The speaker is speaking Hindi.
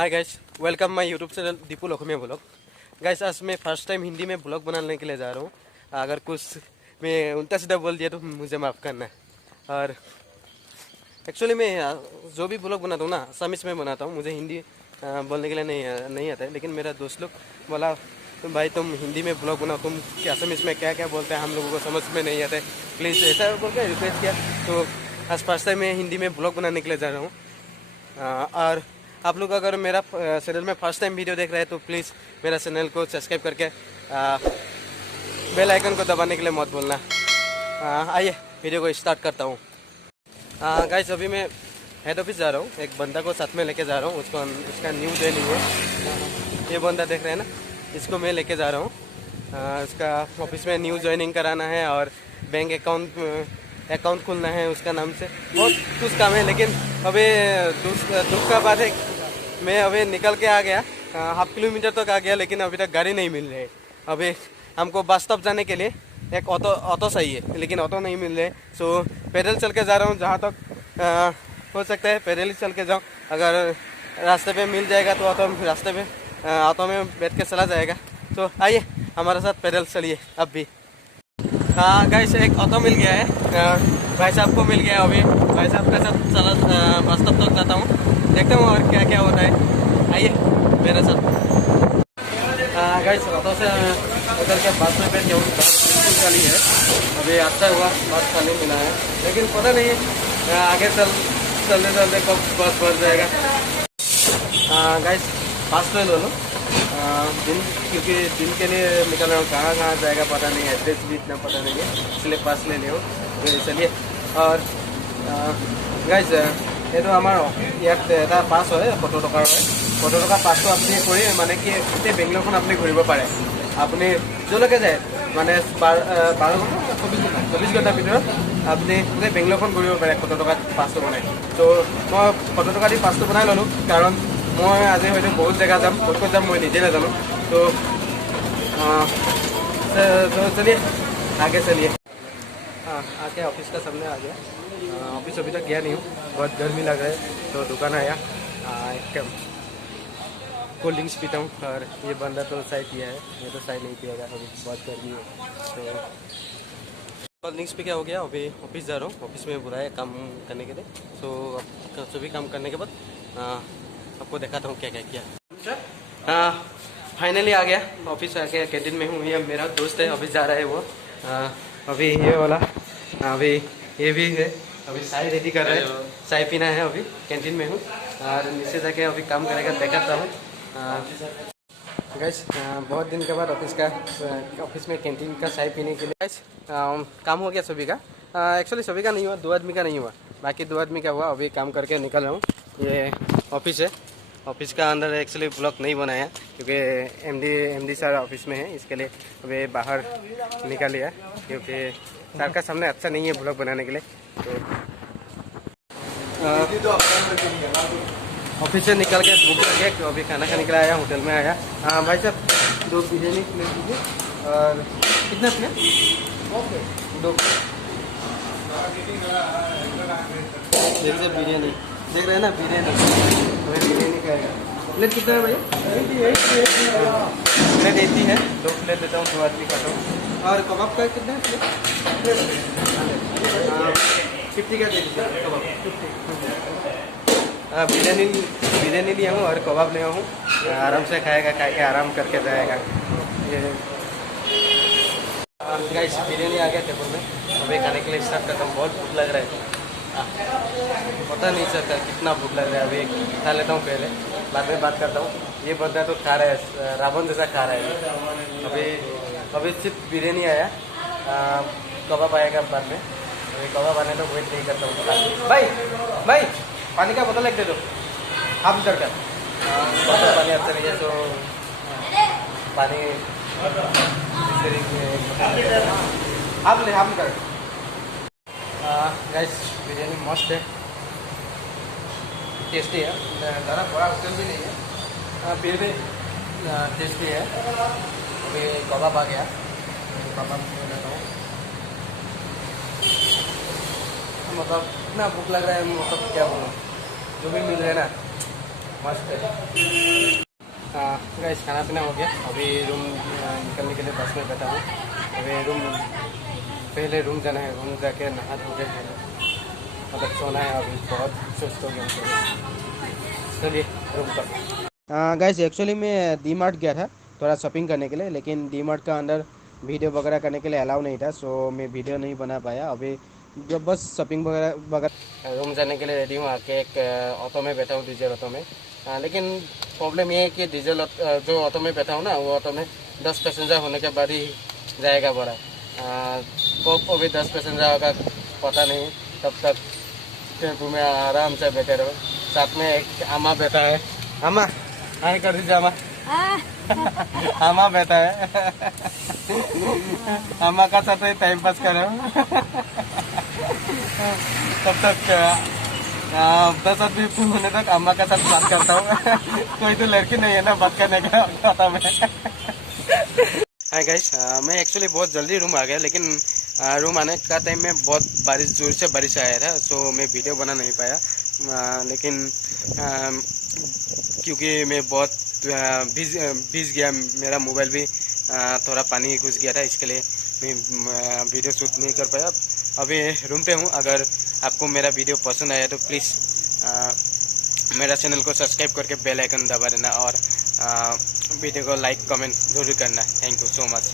Hi guys, welcome my YouTube channel Deepu Lakhmiya blog. Guys, आज मैं फर्स्ट टाइम हिंदी में ब्लॉग बनाने के लिए जा रहा हूँ। अगर कुछ मैं उल्टा सीधा बोल दिया तो मुझे माफ़ करना है। और एक्चुअली मैं जो भी ब्लॉग बनाता हूँ ना, असमीज में बनाता हूँ। मुझे हिंदी बोलने के लिए नहीं आता है, लेकिन मेरा दोस्त लोग बोला तुम भाई तुम हिंदी में ब्लॉग बनाओ, तुम क्या असमीज में क्या क्या बोलते हैं हम लोगों को समझ में नहीं आता है, प्लीज़ ऐसा बोल के रिक्वेस्ट किया। तो आज फर्स्ट टाइम मैं हिंदी में ब्लॉग बनाने के लिए जा रहा हूँ। और आप लोग अगर मेरा चैनल में फर्स्ट टाइम वीडियो देख रहे हैं तो प्लीज़ मेरा चैनल को सब्सक्राइब करके बेल आइकन को दबाने के लिए मत बोलना। आइए वीडियो को स्टार्ट करता हूँ। गाइस, अभी मैं हेड ऑफिस जा रहा हूँ। एक बंदा को साथ में लेके जा रहा हूँ, उसका न्यू देनी है। ये बंदा देख रहे हैं ना, इसको मैं लेके जा रहा हूँ। उसका ऑफिस में न्यू ज्वाइनिंग कराना है और बैंक अकाउंट खोलना है उसका नाम से। बहुत कुछ काम है, लेकिन अभी दुख का बात है, मैं अभी निकल के आ गया, हाफ किलोमीटर तक आ गया, लेकिन अभी तक गाड़ी नहीं मिल रही है। अभी हमको बस स्टॉप जाने के लिए एक ऑटो चाहिए, लेकिन ऑटो नहीं मिल रहे। सो पैदल चल के जा रहा हूँ, जहाँ तक हो सकता है पैदल ही चल के जाऊँ। अगर रास्ते पे मिल जाएगा तो ऑटो में बैठ के चला जाएगा। तो आइए हमारे साथ पैदल चलिए अब भी। हाँ गाइस, एक ऑटो मिल गया है, भाई साहब को मिल गया है। अभी भाई साहब के साथ चला बस स्टॉप तक जाता हूँ, देखता हूँ और क्या क्या होता है। आइए मेरे साथ। गाइस, ऑटो से उतर के बस में बैठ जाऊँ। बस बिल्कुल खाली है, अभी अच्छा हुआ बस खाली मिला है, लेकिन पता नहीं है आगे चलते कब बस भर जाएगा। गाइस, पास ले लो क्योंकि दिन के लिए निकल रहा हूँ, कहाँ जाएगा पता नहीं, एड्रेस भी इतना पता नहीं है, इसलिए पास ले लिया हूँ। चलिए। और गाइस, ये तो हमारे यहाँ पास है 70 टकार है। 70 टका पासটো अपनी কৰি মানে কি গোটেই বেংগলৰখন আপুনি ঘূৰিব পাৰে। আপুনি য'লৈকে যায় মানে 12 ঘণ্টা 24 ঘণ্টাৰ ভিতৰত আপুনি গোটেই বেংগলৰখন ঘূৰিব পাৰে 70 টকাত পাছটো বনাই। তো মই 70 টকা দি পাছটো বনাই ল'লোঁ, কাৰণ मैं आज हयতো बहुत जगह जाम, ক'ত जाम मैं निजे नाजानो। तो चलिए आगे चलिए। आके ऑफिस का सामने आ गया। ऑफिस अभी तक गया नहीं हूँ, बहुत गर्मी लग रहा है, तो दुकान आया, एक कोल्ड ड्रिंक्स पीता हूँ। और ये बंदा तो चाय पिया है, ये तो चाय नहीं पिएगा, अभी बहुत गर्मी है। तो कोल्ड ड्रिंक्स पी क्या हो गया, अभी ऑफिस जा रहा हूँ। ऑफिस में बुलाया काम करने के लिए। तो सभी काम करने के बाद आपको दिखाता हूँ क्या क्या किया। फाइनली आ गया ऑफिस, आके कैंटीन में हूँ। ये मेरा दोस्त है, ऑफिस जा रहा है वो। अभी ये वाला, अभी ये भी है, अभी चाय रेडी कर रहा है, चाय पीना है। अभी कैंटीन में हूँ और नीचे जाके अभी काम करेगा, दिखाता हूँ। गाइस, बहुत दिन के बाद ऑफिस में कैंटीन का चाय पीने के लिए। गाइस, काम हो गया सभी का। एक्चुअली सभी का नहीं हुआ, 2 आदमी का नहीं हुआ, बाकी 2 आदमी का हुआ। अभी काम करके निकल रहा हूँ। ये ऑफिस है, ऑफिस का अंदर एक्चुअली ब्लॉग नहीं बनाया क्योंकि एमडी सर ऑफिस में है, इसके लिए अभी बाहर निकल लिया, क्योंकि सर का सामने अच्छा नहीं है ब्लॉग बनाने के लिए। तो ऑफिस से निकल के भूख लगे, तो अभी खाना खाने के लिए आया, होटल में आया। भाई साहब 2 बिरयानी प्लेट दीजिए। और कितना प्लेट? 2 बिरयानी देख रहे हैं ना, बिरयानी खाएगा। प्लेट कितना है भैया? प्लेट 80 है, 2 प्लेट देता हूँ, 2 आदमी खाता हूँ। और कबाब का कितना है प्लेट? 50 का दे दीजिए कबाब। 50 बिरयानी लिया हूँ और कबाब लिया हूँ। आराम से खाएगा, खा के आराम करके जाएगा। ये गाइस, बिरयानी आ गया टेबल में, अभी खाने के लिए स्टार्ट करता हूँ। बहुत भूख लग रहा है, पता नहीं चलता कितना भूख लग रहा है। अभी खा लेता हूँ, पहले बाद में बात करता हूँ। ये बंदा तो खा रहा है, रावण जैसा खा रहा है। अभी सिर्फ बिरयानी आया, कबाब आएगा बाद में। अभी कबाब आने तो वेट नहीं करता हूँ। भाई पानी का बोतल एक दे दो, हाफ लीटर का। पानी अच्छा नहीं है तो पानी हाफ लीटर। गाइस, बिरयानी मस्त है, टेस्टी है, ज़्यादा बड़ा होटल भी नहीं है, फिर भी टेस्टी है। अभी कबाब आ गया, कबाब लेता हूँ। मतलब इतना भूख लग रहा है, मतलब क्या बोलूँ, जो भी मिल रहा है ना मस्त है। गाइस खाना पीना हो गया, अभी रूम निकलने के लिए बस में बैठा हूँ। अभी पहले रूम जाना है, रूम जाके नहा धो के मतलब सोना है। अभी बहुत सुस्त हो गया हमको। चलिए रूम पर। गाइस एक्चुअली मैं डी मार्ट गया था थोड़ा शॉपिंग करने के लिए, लेकिन डी मार्ट का अंदर वीडियो वगैरह करने के लिए अलाउ नहीं था, सो मैं वीडियो नहीं बना पाया। अभी जब बस शॉपिंग वगैरह वगैरह रूम जाने के लिए रेडी हूँ, आके एक ऑटो में बैठा हूँ, डीजल ऑटो में। लेकिन प्रॉब्लम ये है कि डीजल जो ऑटो में बैठा हूँ ना, वो ऑटो में 10 पैसेंजर होने के बाद ही जाएगा बड़ा। कब अभी 10 पैसेंजर होगा पता नहीं, तब तक टेम्पो में आराम से बैठे रहो। साथ में एक आमा बैठा है। आमा हाय कर दीजिए। आमा आमा बैठा है। आमा का साथ टाइम पास कर रहे हो। तब तक 10 मिनट तक अम्मा का साथ बात करता हूँ। कोई तो लड़की नहीं है ना बात करने का पता में। हाय गाइस, मैं एक्चुअली बहुत जल्दी रूम आ गया, लेकिन रूम आने का टाइम में बहुत जोर से बारिश आया था, सो मैं वीडियो बना नहीं पाया। लेकिन क्योंकि मैं बहुत भीज गया, मेरा मोबाइल भी थोड़ा पानी घुस गया था, इसके लिए मैं वीडियो शूट नहीं कर पाया। अभी रूम पे हूँ। अगर आपको मेरा वीडियो पसंद आया तो प्लीज़ मेरा चैनल को सब्सक्राइब करके बेल आइकन दबा देना और वीडियो को लाइक कमेंट जरूर करना। Thank you so much.